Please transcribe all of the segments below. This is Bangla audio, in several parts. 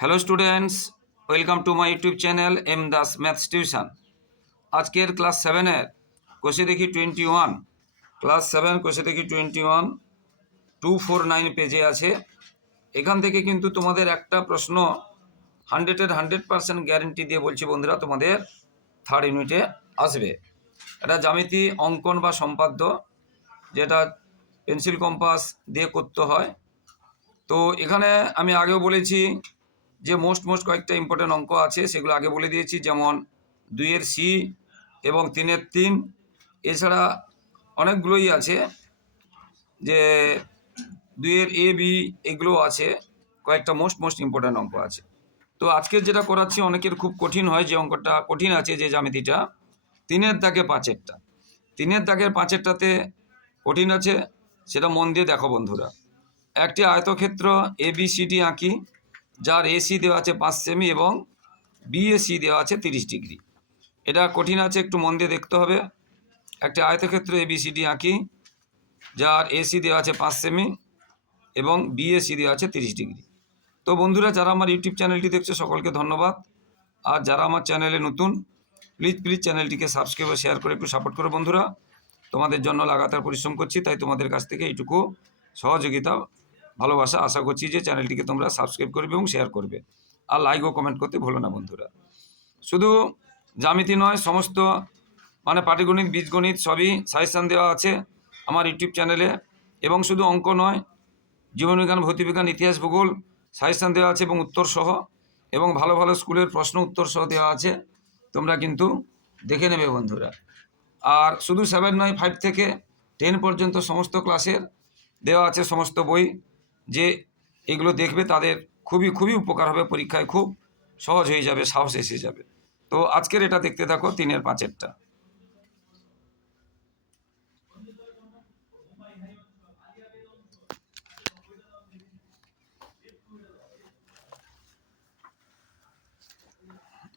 Hello students welcome to my YouTube channel M Das maths tuition আজকের ক্লাস সেভেনের কোষে দেখি টোয়েন্টি ওয়ান ক্লাস সেভেন কোষে দেখি twenty one two four nine পেজে আছে। এখান থেকে কিন্তু তোমাদের একটা প্রশ্ন হান্ড্রেডের হান্ড্রেড পার্সেন্ট গ্যারেন্টি দিয়ে বলছি বন্ধুরা, তোমাদের থার্ড ইউনিটে আসবে। এটা জ্যামিতি, অঙ্কন বা সম্পাদ্য, যেটা পেন্সিল কম্পাস দিয়ে করতে হয়। তো এখানে আমি আগেও বলেছি যে মোস্ট মোস্ট কয়েকটা ইম্পর্টেন্ট অঙ্ক আছে, সেগুলো আগে বলে দিয়েছি, যেমন দুইয়ের সি এবং তিনের তিন। এছাড়া অনেকগুলোই আছে, যে দুইয়ের এ বি এগুলো আছে, কয়েকটা মোস্ট মোস্ট ইম্পর্ট্যান্ট অঙ্ক আছে। তো আজকে যেটা করাচ্ছি, অনেকের খুব কঠিন হয় যে অঙ্কটা, কঠিন আছে যে জ্যামিতিটা। তিনের দাগে পাঁচেরটা। তিনের দাগের পাঁচেরটাতে কঠিন আছে, সেটা মন দিয়ে দেখো বন্ধুরা। একটি আয়তক্ষেত্র এ বি সি ডি আঁকি। যার এসি দেওয়া আছে পাঁচ সেমি এবং বিএসি দেওয়া আছে তিরিশ ডিগ্রি। এটা কঠিন আছে, একটু মন দিয়ে দেখতে হবে। একটি আয়তক্ষেত্র এ বি সি ডি আঁকি, যার এসি দেওয়া আছে পাঁচ সেমি এবং বিএসি দেওয়া আছে তিরিশ ডিগ্রি। তো বন্ধুরা, যারা আমার ইউটিউব চ্যানেলটি দেখছে, সকলকে ধন্যবাদ। আর যারা আমার চ্যানেলে নতুন প্লিজ প্লিজ চ্যানেলটিকে সাবস্ক্রাইব শেয়ার করে একটু সাপোর্ট করো বন্ধুরা। তোমাদের জন্য লাগাতার পরিশ্রম করছি, তাই তোমাদের কাছ থেকে এইটুকু সহযোগিতা ভালোবাসা আশা করছি যে চ্যানেলটিকে তোমরা সাবস্ক্রাইব করবে এবং শেয়ার করবে। আর লাইক ও কমেন্ট করতে ভুলো না বন্ধুরা। শুধু জ্যামিতি নয়, সমস্ত মানে পাটিগণিত, বীজগণিত সবই সাজেশান দেওয়া আছে আমার ইউটিউব চ্যানেলে এবং শুধু অঙ্ক নয়, জীবনবিজ্ঞান ভৌতিবিজ্ঞান ইতিহাস, ভূগোল সাজেশান দেওয়া আছে এবং উত্তর সহ। এবং ভালো ভালো স্কুলের প্রশ্ন, উত্তর সহ দেওয়া আছে। তোমরা কিন্তু দেখে নেবে বন্ধুরা। আর শুধু সেভেন নয় ফাইভ থেকে টেন পর্যন্ত সমস্ত ক্লাসের দেওয়া আছে সমস্ত বই। যে এগুলো দেখবে তাদের খুবই খুবই উপকার হবে, পরীক্ষায় খুব সহজ হয়ে যাবে, সাহস এসে যাবে। তো আজকের এটা দেখতে থাকো, তিনের পাঁচেরটা।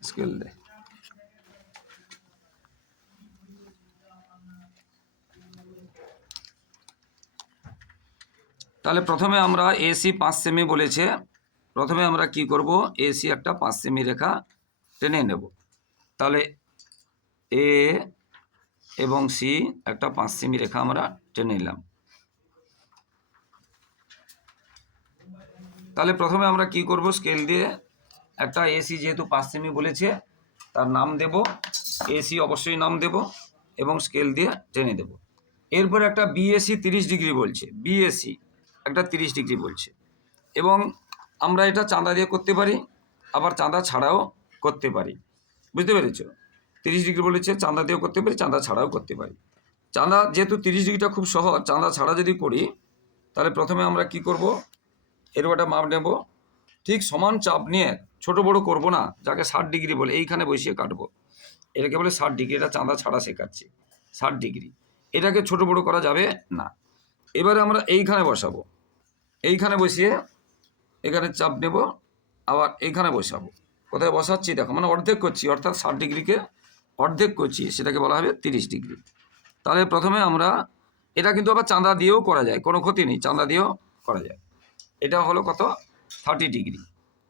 স্কেল দে। তাহলে প্রথমে আমরা এসি পাঁচ সেমি বলেছে। প্রথমে আমরা কি করব? এসি একটা পাঁচ সেমি রেখা টেনে নেব। তাহলে এ এবং সি একটা পাঁচ সেমি রেখা আমরা টেনে নিলাম। তাহলে প্রথমে আমরা কি করব? স্কেল দিয়ে একটা এসি যেহেতু পাঁচ সেমি বলেছে, তার নাম দেব। এসি অবশ্যই নাম দেব এবং স্কেল দিয়ে টেনে দেব। এরপর একটা বিএসি তিরিশ ডিগ্রি বলছে। বিএসি একটা তিরিশ ডিগ্রি বলছে। এবং আমরা এটা চাঁদা দিয়ে করতে পারি, আবার চাঁদা ছাড়াও করতে পারি। বুঝতে পেরেছ? তিরিশ ডিগ্রি বলেছে, চাঁদা দিয়েও করতে পারি, চাঁদা ছাড়াও করতে পারি। চাঁদা যেহেতু তিরিশ ডিগ্রিটা খুব সহজ, চাঁদা ছাড়া যদি করি, তাহলে প্রথমে আমরা কি করব? এরকম একটা মাপ নেব। ঠিক সমান চাপ নিয়ে ছোট বড় করব না, যাকে ষাট ডিগ্রি বলে, এইখানে বসিয়ে কাটবো। এটাকে বলে ষাট ডিগ্রি, এটা চাঁদা ছাড়া শেখাচ্ছি। ষাট ডিগ্রি। এটাকে ছোট বড় করা যাবে না। এবারে আমরা এইখানে বসাবো। এইখানে বসিয়ে এখানে চাপ নেব, আবার এইখানে বসাবো। কোথায় বসাচ্ছি? দেখো মানে অর্ধেক করছি, অর্থাৎ ষাট ডিগ্রিকে অর্ধেক করছি, সেটাকে বলা হবে তিরিশ ডিগ্রি। তাহলে প্রথমে আমরা, এটা কিন্তু আবার চাঁদা দিয়েও করা যায়, কোনো ক্ষতি নেই, চাঁদা দিয়েও করা যায়। এটা হলো কত? থার্টি ডিগ্রি,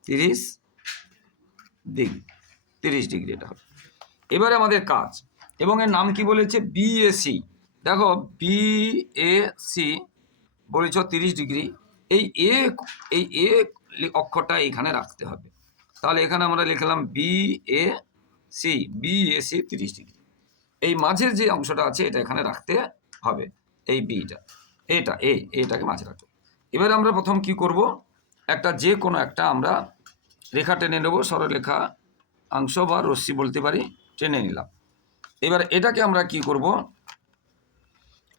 তিরিশ ডিগ্রি তিরিশ ডিগ্রি এটা এবারে আমাদের কাজ, এবং এর নাম কি বলেছে? বিএসি দেখো বিএসি বলেছ তিরিশ ডিগ্রি। এই এ এই এ অক্ষরটা এখানে রাখতে হবে। তাহলে এখানে আমরা লিখলাম B A C B A C তিরিশ ডিগ্রি। এই মাঝের যে অংশটা আছে এটা এখানে রাখতে হবে, এই বিটা এটা এ এটাকে মাঝে রাখতে হবে। এবারে আমরা প্রথম কি করব? একটা যে কোনো একটা আমরা রেখা টেনে নেব, সরলরেখা অংশ বা রশ্মি বলতে পারি, টেনে নিলাম। এবার এটাকে আমরা কি করব?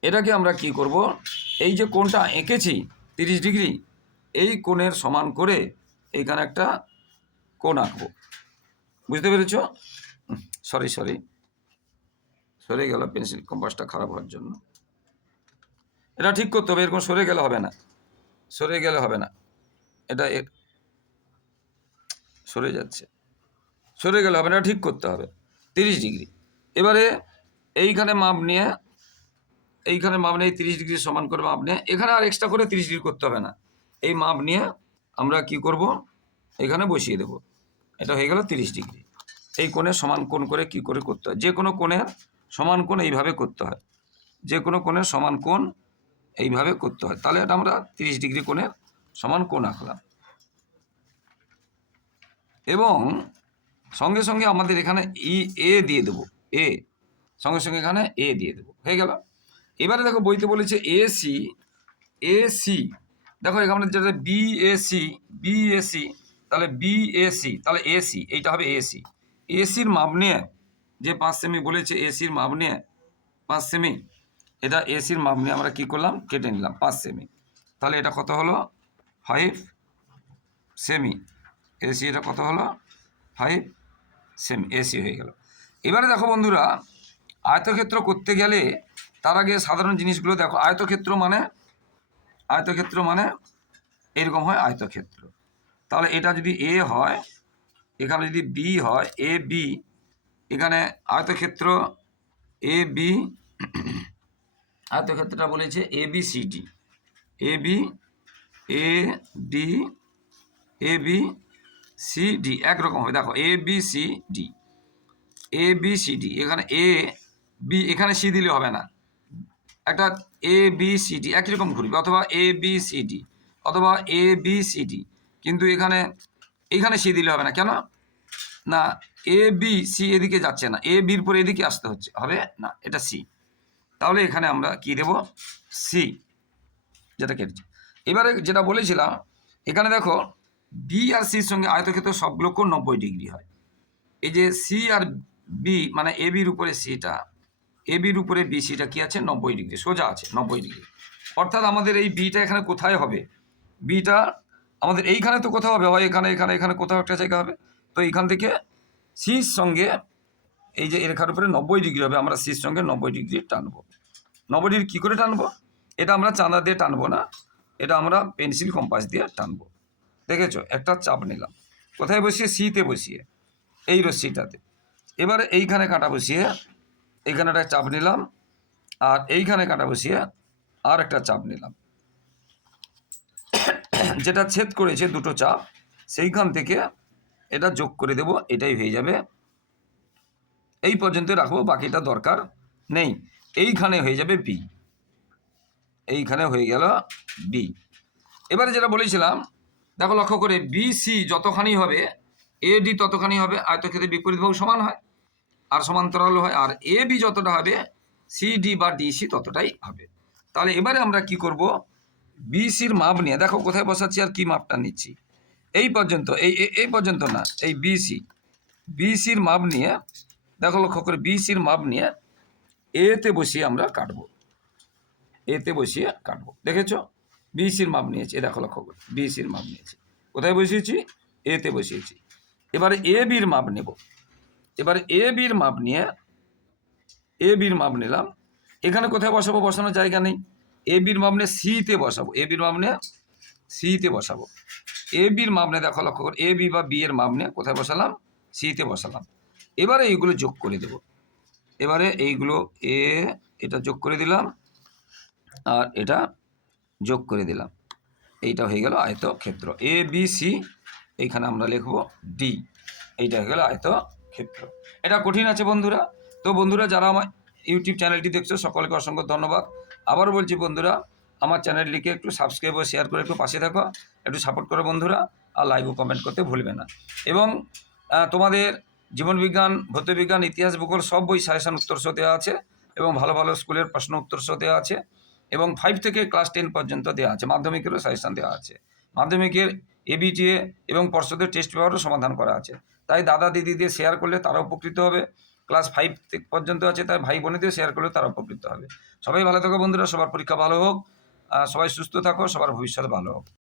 এটাকে আমরা কি করব? এই যে কোণটা এঁকেছি, তিরিশ ডিগ্রি, এই কোণের সমান করে এইখানে একটা কোণ আঁকবো। বুঝতে পেরেছ? সরি সরি সরে গেল পেন্সিল, কম্পাসটা খারাপ হওয়ার জন্য। এটা ঠিক করতে হবে, এরকম সরে গেলে হবে না। সরে গেলে হবে না। এটা সরে যাচ্ছে। সরে গেলে হবে না ঠিক করতে হবে। তিরিশ ডিগ্রি। এবারে এইখানে মাপ নিয়ে এইখানে মাপ নিয়ে তিরিশ ডিগ্রি সমান করে মাপ নিয়ে এখানে আর এক্সট্রা করে তিরিশ ডিগ্রি করতে হবে না। এই মাপ নিয়ে আমরা কি করব? এখানে বসিয়ে দেব। এটা হয়ে গেল তিরিশ ডিগ্রি। এই কোণে সমান কোণ করে কি করে করতে হয়? যে কোনো কোণের সমান কোণ এইভাবে করতে হয়। যে কোনো কোণের সমান কোণ এইভাবে করতে হয়। তাহলে এটা আমরা তিরিশ ডিগ্রি কোণের সমান কোণ আঁকলাম। এবং সঙ্গে সঙ্গে আমাদের এখানে ই, এ দিয়ে দেবো। এ, সঙ্গে সঙ্গে এখানে এ দিয়ে দেবো। হয়ে গেল? এবারে দেখো বইতে বলেছে এ সি এ সি দেখো এখানে যেটা B A C B A C তাহলে বি এ সি তাহলে এ সি এইটা হবে এ সি এসির মাপ নিয়ে, যে পাঁচ সেমি বলেছে এসির মাপ নিয়ে, পাঁচ সেমি, এটা এসির মাপ নিয়ে আমরা কী করলাম? কেটে নিলাম, পাঁচ সেমি। তাহলে এটা কত হলো? Five semi. এসি এটা কত হলো? Five semi. এসি হয়ে গেল। এবারে দেখো বন্ধুরা, আয়তক্ষেত্র করতে গেলে তার আগে সাধারণ জিনিসগুলো দেখো, আয়তক্ষেত্র মানে আয়তক্ষেত্র মানে এরকম হয় আয়তক্ষেত্র। তাহলে এটা যদি এ হয়, এখানে যদি বি হয় এ বি এখানে আয়তক্ষেত্র এ বি আয়তক্ষেত্রটা বলেছে A B C D A B A D A B C D একরকম হবে। দেখো A B C D A B C D এখানে এ বি এখানে সি দিলে হবে না। একটা এ বি সি ডি একই রকম ঘুরবে, অথবা এ বি সি ডি অথবা এ বি সি ডি কিন্তু এখানে এইখানে সি দিলে হবে না, কেন? না এ বি সি এদিকে যাচ্ছে না এ বির পরে এদিকে আসতে হচ্ছে, হবে না, এটা সি তাহলে এখানে আমরা কি দেব? সি যেটা কেটেছি এবারে যেটা বলেছিলাম, এখানে দেখো বি আর সির সঙ্গে আয়তক্ষেত্র সবগুলো নব্বই ডিগ্রি হয়। এই যে সি আর বি মানে এ বির উপরে সিটা এ বির উপরে বি সিটা কি আছে? নব্বই ডিগ্রি, সোজা আছে, নব্বই ডিগ্রি। অর্থাৎ আমাদের এই বিটা এখানে কোথায় হবে? বিটা আমাদের এইখানে তো কোথাও হবে, হয় এখানে এখানে এখানে কোথাও একটা জায়গা হবে। তো এইখান থেকে সির সঙ্গে এই যে রেখার উপরে নব্বই ডিগ্রি হবে, আমরা সির সঙ্গে নব্বই ডিগ্রি টানবো। নব্বই ডিগ্রি কী করে টানবো? এটা আমরা চাঁদা দিয়ে টানবো না, এটা আমরা পেন্সিল কম্পাস দিয়ে টানবো। দেখেছ? একটা চাপ নিলাম। কোথায় বসিয়ে? সিতে বসিয়ে, এই রশ্মিটাতে। এবারে এইখানে কাঁটা বসিয়ে এইখানে একটা চাপ নিলাম আর এইখানে কাঁটা বসিয়ে আর একটা চাপ নিলাম। যেটা ছেদ করেছে দুটো চাপ, সেইখান থেকে এটা যোগ করে দেব, এটাই হয়ে যাবে। এই পর্যন্ত রাখব, বাকিটা দরকার নেই। এইখানে হয়ে যাবে বি এইখানে হয়ে গেল বি এবারে যেটা বলেছিলাম, দেখো লক্ষ্য করে বি সি যতখানি হবে এ ডি ততখানি হবে আয়তক্ষেত্রে বিপরীতভাবে সমান হয়। আর সমান্তরাল হয়, আর এ বি যতটা হবে সি ডি বা ডিসি ততটাই হবে। তাহলে এবারে আমরা কি করব? বিসির মাপ নিয়ে, দেখো কোথায় বসাচ্ছি আর কি মাপটা নিচ্ছি। এই পর্যন্ত, এই, এই- পর্যন্ত না, এই বিসি বিসির মাপ নিয়ে, দেখো লক্ষ্য করে বিসির মাপ নিয়ে এতে বসিয়ে আমরা কাটব। এতে বসিয়ে কাটবো। দেখেছ? বিসির মাপ নিয়েছি দেখো লক্ষ্য করে বিসির মাপ নিয়েছি। কোথায় বসিয়েছি? এতে বসিয়েছি। এবারে এ বির মাপ নেব। এবারে এ বির মাপ নিয়ে এ বির মাপ নিলাম। এখানে কোথায় বসাবো? বসানোর জায়গা নেই। এ বির মাপ নিয়ে সিতে বসাবো। এ বির মাপ নিয়ে সিতে বসাবো। এ বির মাপ নিয়ে দেখো, লক্ষ্য করে। এ বি বা বি এর মাপ নিয়ে কোথায় বসালাম? সিতে বসালাম। এবারে এইগুলো যোগ করে দেব। এবারে এইগুলো এ এটা যোগ করে দিলাম। আর এটা যোগ করে দিলাম। এইটা হয়ে গেল আয়ত ক্ষেত্র এ বি সি এইখানে আমরা লিখব ডি এইটা হয়ে গেল আয়ত ক্ষেত্র। এটা কঠিন আছে বন্ধুরা। তো বন্ধুরা, যারা আমার ইউটিউব চ্যানেলটি দেখছ, সকলকে অসংখ্য ধন্যবাদ। আবারও বলছি বন্ধুরা, আমার চ্যানেলটিকে একটু সাবস্ক্রাইব ও শেয়ার করে একটু পাশে থাকো, একটু সাপোর্ট করো বন্ধুরা, আর লাইভ ও কমেন্ট করতে ভুলবে না। এবং তোমাদের জীবনবিজ্ঞান ভৌতবিজ্ঞান ইতিহাস, ভূগোল সব বই সাজেশন উত্তর সহ দেওয়া আছে এবং ভালো ভালো স্কুলের প্রশ্ন উত্তর দেওয়া আছে এবং ফাইভ থেকে ক্লাস টেন পর্যন্ত দেওয়া আছে, মাধ্যমিকেরও সাজেশন দেওয়া আছে। মাধ্যমিকের এবিটিএ এবং পর্ষদের টেস্ট পেপারও সমাধান করা আছে। তাই দাদা দিদি দিয়ে শেয়ার করলে তারা উপকৃত হবে। ক্লাস ফাইভ পর্যন্ত আছে, তাই ভাই বোনেদের শেয়ার করলে তারা উপকৃত হবে। সবাই ভালো থাকো বন্ধুরা, সবার পরীক্ষা ভালো হোক। সবাই সুস্থ থাকো, সবার ভবিষ্যৎ ভালো হোক।